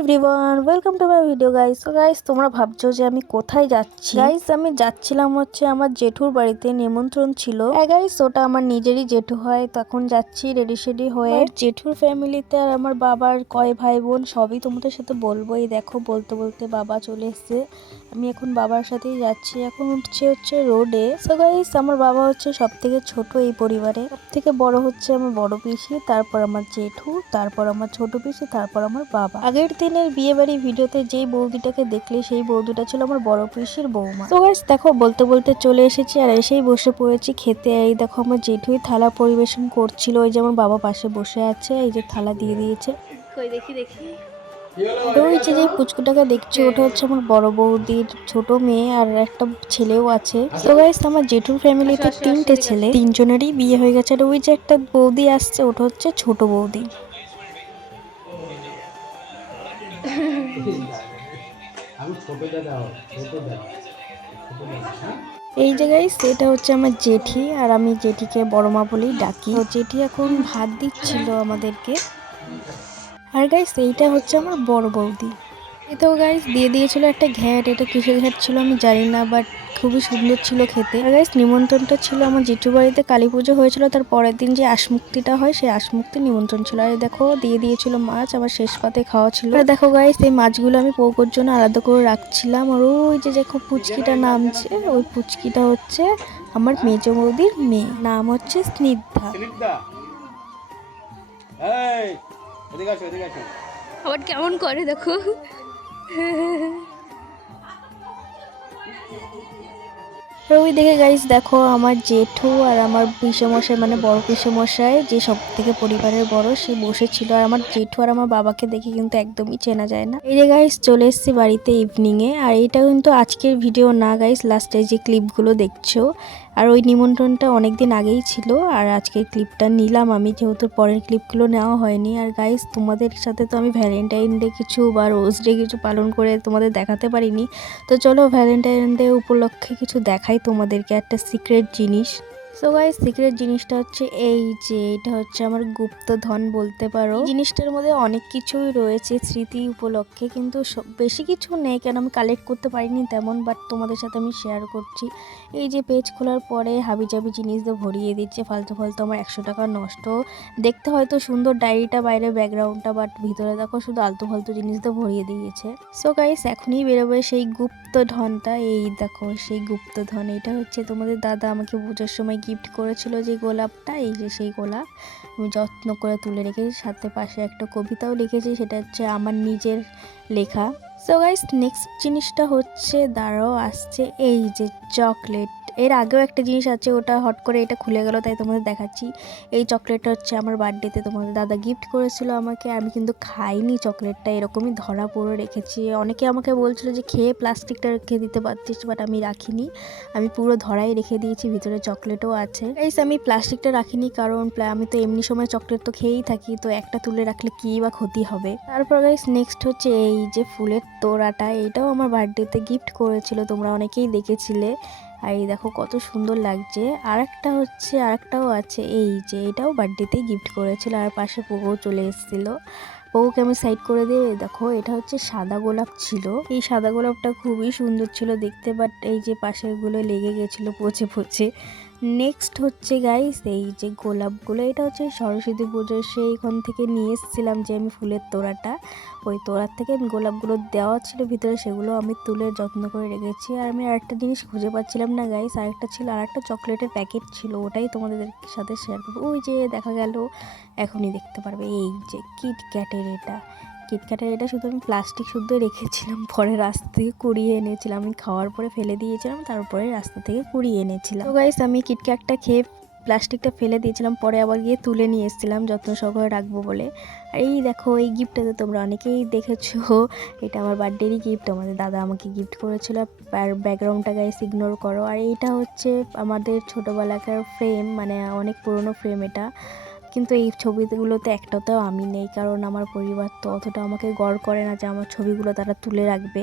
Everyone welcome to my video guys তো guys তোমরা ভাবছ যে আমি কোথায় যাচ্ছি? গাইস আমি যাচ্ছিলাম হচ্ছে আমার জেঠুর বাড়িতে, নিমন্ত্রণ ছিল। হ্যাঁ গাইস ওটা আমার নিজেরই জেঠু হয় তখন যাচ্ছি রেডি সেডি হয়ে। জেঠুর ফ্যামিলিতে আর আমার বাবার কয় ভাই বোন, সবই তোমাদের সাথে বলব। এই দেখো, বলতে বলতে বাবা চলে এসছে। আমি এখন বাবার সাথেই যাচ্ছি। এখন উঠছে হচ্ছে রোডে সো গাইস আমার বাবা হচ্ছে সব থেকে ছোট এই পরিবারে। সব থেকে বড় হচ্ছে আমার বড় পিসি, তারপর আমার জেঠু, তারপর আমার ছোট পিসি, তারপর আমার বাবা। আগের দিনের বিয়ে বাড়ি ভিডিওতে যেই বৌদিটাকে দেখলে সেই বৌদিটা ছিল আমার বড় পিসির বৌমা। তো গাইস দেখো বলতে বলতে চলে এসেছি আর এসেই বসে পড়েছি খেতে। এই দেখো আমার জেঠুই থালা পরিবেশন করছিল। ওই যে আমার বাবা পাশে বসে আছে এই যে থালা দিয়ে দিয়েছে। কই দেখি দেখি। ওই যে যে পুচকুটাকে দেখছ ওটা হচ্ছে আমার বড় বৌদির ছোট মেয়ে আর একটা ছেলেও আছে। তো গাইস আমার জেঠুর ফ্যামিলিতে তিনটে ছেলে। তিনজনেরই বিয়ে হয়ে গেছে আর ওই যে একটা বৌদি আসছে ওটা হচ্ছে ছোট বৌদি। এই জায়গায় সেটা হচ্ছে আমার জেঠি, আর আমি জেঠিকে বড় মা বলেই ডাকি। জেঠি এখন ভাত দিচ্ছিল আমাদেরকে। আর গাইস এইটা হচ্ছে আমার বড় বৌদি। এতেও গাইস দিয়ে দিয়েছিল একটা ঘ্যাট এটা কিসের ঘ্যাট ছিল আমি জানি না বাট খুবই সুন্দর ছিল খেতে। আর গাইস নিমন্ত্রণটা ছিল আমার জেঠু বাড়িতে কালী পুজো হয়েছিল তার পরের দিন যে আশমুক্তিটা হয় সেই আশমুক্তি নিমন্ত্রণ ছিল। আর দেখো দিয়ে দিয়েছিল মাছ আমার শেষ পাতে খাওয়া ছিল। আর দেখো গাইস এই মাছগুলো আমি পৌকোর জন্য আলাদা করে রাখছিলাম আর ওই যে দেখো পুচকিটা নামছে ওই পুচকিটা হচ্ছে আমার মেজ বৌদির মেয়ে নাম হচ্ছে স্নিগ্ধা। স্নিগ্ধা? এই এদিকে আসো এদিকে আসো। আবার কেমন করে দেখো? ওই দেখে গাইস দেখো আমার জেঠু আর আমার পিসেমশাই মানে বড় পিসেমশাই, যে সব থেকে পরিবারের বড়, সে বসেছিল। আর আমার জেঠু আর আমার বাবাকে দেখে কিন্তু একদমই চেনা যায় না। এই যে গাইস চলে এসেছি বাড়িতে ইভিনিং এ আর এটা কিন্তু আজকের ভিডিও না গাইস লাস্টে যে ক্লিপগুলো দেখছ আর ওই নিমন্ত্রণটা অনেক দিন আগেই ছিল আর আজকের ক্লিপটা নিলাম আমি, যেহেতু পরের ক্লিপগুলো নেওয়া হয়নি। আর গাইস তোমাদের সাথে তো আমি ভ্যালেন্টাইন ডে কিছু বা রোজ ডে কিছু পালন করে তোমাদের দেখাতে পারিনি। তো চলো ভ্যালেন্টাইন ডে উপলক্ষে কিছু দেখাই তোমাদেরকে একটা সিক্রেট জিনিস। সো গাইস সিক্রেট জিনিসটা হচ্ছে এই যে, এটা হচ্ছে আমার গুপ্তধন বলতে পারো। জিনিসটার মধ্যে অনেক কিছুই রয়েছে স্মৃতি উপলক্ষে, কিন্তু বেশি কিছু নেই। কেন আমি কালেক্ট করতে পারিনি তেমন বাট তোমাদের সাথে আমি শেয়ার করছি। এই যে পেজ খোলার পরে হাবিজাবি জিনিস দিয়ে ভরিয়ে দিচ্ছে, ফালতু ফালতু আমার একশো টাকা নষ্ট। দেখতে হয়তো সুন্দর ডায়েরিটা বাইরে ব্যাকগ্রাউন্ডটা বাট ভিতরে দেখো শুধু আলতু ফালতু জিনিস দিয়ে ভরিয়ে দিয়েছে। সো গাইস এখনই বেরোবে সেই গুপ্ত ধনটা এই দেখো সেই গুপ্ত ধন এটা হচ্ছে তোমাদের দাদা আমাকে পুজোর সময় গিফট করেছিল যে গোলাপটা, এই যে সেই গোলাপ, আমি যত্ন করে তুলে রেখেছি। সাথে পাশে একটা কবিতাও লিখেছি, সেটা হচ্ছে আমার নিজের লেখা। সো গাইস নেক্সট জিনিসটা হচ্ছে, দাঁড়াও, আসছে এই যে চকলেট এর আগেও একটা জিনিস আছে, ওটা হট করে এটা খুলে গেল, তাই তোমাদের দেখাচ্ছি। এই চকলেটটা হচ্ছে আমার বার্থডেতে তোমাদের দাদা গিফট করেছিল আমাকে। আমি কিন্তু খাইনি চকলেটটা এরকমই ধরা পড়ে রেখেছি। অনেকে আমাকে বলছিল যে, খেয়ে প্লাস্টিকটা রেখে দিতে পারতিস বাট আমি রাখিনি। আমি পুরো ধরাই রেখে দিয়েছি, ভিতরে চকলেটও আছে। গাইস আমি প্লাস্টিকটা রাখিনি কারণ আমি তো এমনি সময় চকলেট তো খেয়েই থাকি, তো একটা তুলে রাখলে কী বা ক্ষতি হবে? তারপর গাইস নেক্সট হচ্ছে এই যে ফুলের তোড়াটা এটাও আমার বার্থডেতে গিফট করেছিল, তোমরা অনেকেই দেখেছিলে। আর এই দেখো কত সুন্দর লাগছে। আর একটা হচ্ছে আর একটাও আছে, এই যে এটাও বার্থডেতে গিফট করেছিল, আর পাশে পোগো চলে এসেছিল। পোগোকে আমি সাইড করে দিয়ে দেখো, এটা হচ্ছে সাদা গোলাপ ছিল। এই সাদা গোলাপটা খুবই সুন্দর ছিল দেখতে বাট এই যে পাশেরগুলো লেগে গেছিল পচে পচে। নেক্সট হচ্ছে গাইস এই যে গোলাপগুলো, এটা হচ্ছে সরস্বতী পুজোর সেইখান থেকে নিয়ে এসেছিলাম যে আমি ফুলের তোড়াটা। ওই তোড়ার থেকে আমি গোলাপগুলো দেওয়া ছিল, ভিতরে সেগুলো আমি তুলে যত্ন করে রেখেছি। আর আমি আরেকটা জিনিস খুঁজে পাচ্ছিলাম না গাইস আরেকটা ছিল, আরেকটা চকলেটের প্যাকেট ছিল, ওটাই তোমাদের সাথে শেয়ার করব। ওই যে দেখা গেল, এখনই দেখতে পারবে, এই যে কিট ক্যাটের এটা। কিটক্যাটের এটা শুধু আমি প্লাস্টিক শুদ্ধ রেখেছিলাম, পরে রাস্তা থেকে কুড়িয়ে এনেছিলাম। আমি খাওয়ার পরে ফেলে দিয়েছিলাম, তারপরে রাস্তা থেকে কুড়িয়ে এনেছিলাম। তো গাইস আমি কিটক্যাটটা খেয়ে প্লাস্টিকটা ফেলে দিয়েছিলাম, পরে আবার গিয়ে তুলে নিয়ে এসেছিলাম, যত্ন সহকারে রাখব বলে। আর এই দেখো, এই গিফটটা তো তোমরা অনেকেই দেখেছ, এটা আমার বার্থডেরই গিফট আমাদের দাদা আমাকে গিফট করেছিল, আর ব্যাকগ্রাউন্ডটা গাইস ইগনোর করো। আর এইটা হচ্ছে আমাদের ছোটোবেলাকার ফ্রেম মানে অনেক পুরনো ফ্রেম এটা। কিন্তু এই ছবিগুলোতে একটাতেও আমি নেই, কারণ আমার পরিবার তো অতটা আমাকে গড় করে না যে আমার ছবিগুলো তারা তুলে রাখবে।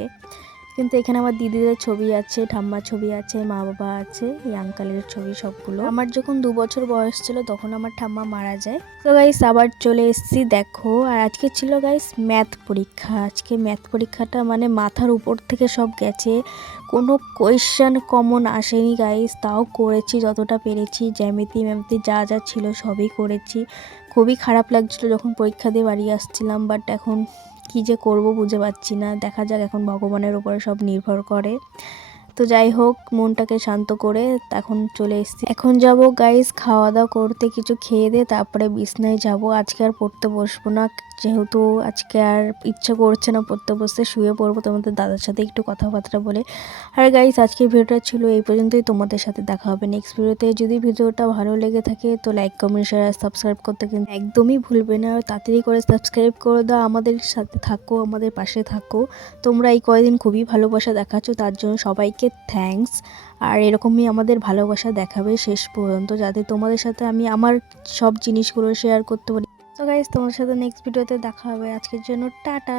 কিন্তু এখানে আমার দিদিদের ছবি আছে, ঠাম্মার ছবি আছে মা বাবা আছে, এই আঙ্কালের ছবি সবগুলো। আমার যখন দু বছর বয়স ছিল তখন আমার ঠাম্মা মারা যায়। তো গাইস আবার চলে এসেছি, দেখো। আর আজকে ছিল গাইস ম্যাথ পরীক্ষা। আজকে ম্যাথ পরীক্ষাটা মানে মাথার উপর থেকে সব গেছে। কোনো কোয়েশ্চেন কমন আসেনি গাইস তাও করেছি যতটা পেরেছি। জ্যামিতি ম্যামতি যা যা ছিল সবই করেছি। খুবই খারাপ লাগছিল যখন পরীক্ষা দিয়ে বাড়ি আসছিলাম বাট এখন কি যে করব বুঝে পাচ্ছি না। দেখা যাক এখন ভগবানের উপরে সব নির্ভর করে। তো যাই হোক, মনটাকে শান্ত করে এখন চলে এসেছি। এখন যাব গাইস খাওয়া দাওয়া করতে, কিছু খেয়ে দিয়ে তারপরে বিছনায় যাব। আজকে আর পড়তে বসবো না, যেহেতু আজকে আর ইচ্ছা করছে না পড়তে বসতে, শুয়ে পড়ব তোমাদের দাদার সাথে একটু কথাবার্তা বলে। আর গাইস আজকে ভিডিওটা ছিল এই পর্যন্তই, তোমাদের সাথে দেখা হবে নেক্সট ভিডিওতে। যদি ভিডিওটা ভালো লেগে থাকে তো লাইক কমেন্ট শেয়ার আর সাবস্ক্রাইব করতে কিন্তু একদমই ভুলবে না। আর তাড়াতাড়ি করে সাবস্ক্রাইব করে দাও, আমাদের সাথে থাকো, আমাদের পাশে থাকো। তোমরা এই কয়দিন খুবই ভালোবাসা দেখাচ্ছ, তার জন্য সবাইকে থ্যাঙ্কস আর এরকমই আমাদের ভালোবাসা দেখাবে শেষ পর্যন্ত, যাতে তোমাদের সাথে আমি আমার সব জিনিসগুলো শেয়ার করতে পারি। তো গাইজ তোমাদের সাথে নেক্সট ভিডিওতে দেখা হবে। আজকের জন্য টাটা।